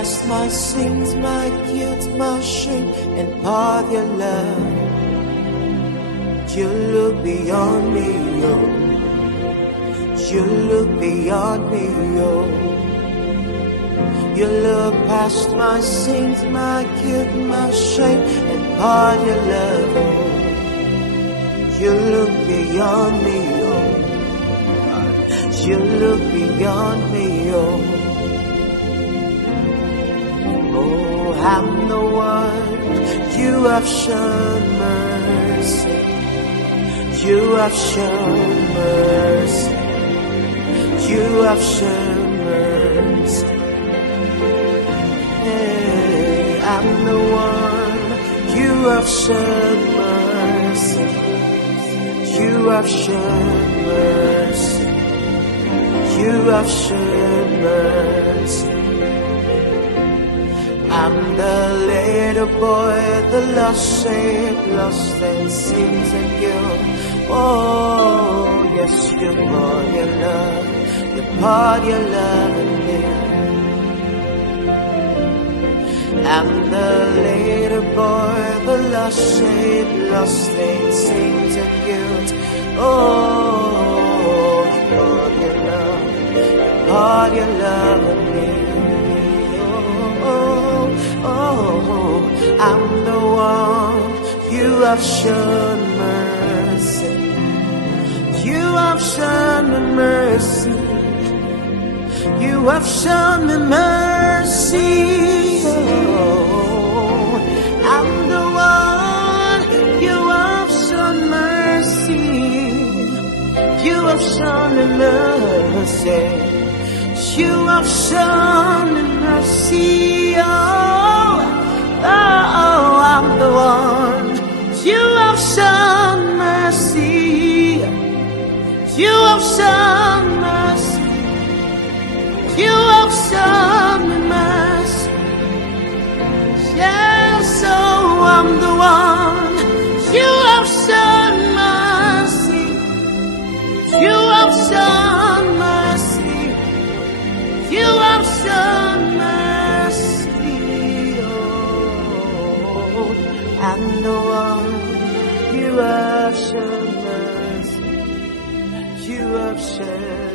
past my sins, my guilt, my shame, and part your love. You look beyond me, oh. You look beyond me, oh. You look past my sins, my guilt, my shame, and part your love, oh. You look beyond me, oh. You look beyond me, oh. Oh, I'm the one you have shown mercy. You have shown mercy. You have shown mercy. Hey, I'm the one you have shown mercy. You have shown mercy. You have shown mercy. I'm the little boy, the lost, saved, lost in sins and guilt. Oh, yes, you pour your love, you pour your love in me. I'm the little boy, the lost, saved, lost in sins and guilt. Oh, you pour your love in me. Oh, I'm the one you have shown mercy. You have shown me mercy. You have shown me mercy. Oh, I'm the one you have shown mercy. You have shown me mercy. You have shown me mercy. Oh, I'm the one you have shown mercy. You have shown mercy. You have shown me mercy. Yes, oh, I'm the one you have shown mercy. You have shown mercy. You have shown mercy. Oh, I'm the one you have shown mercy. You have shown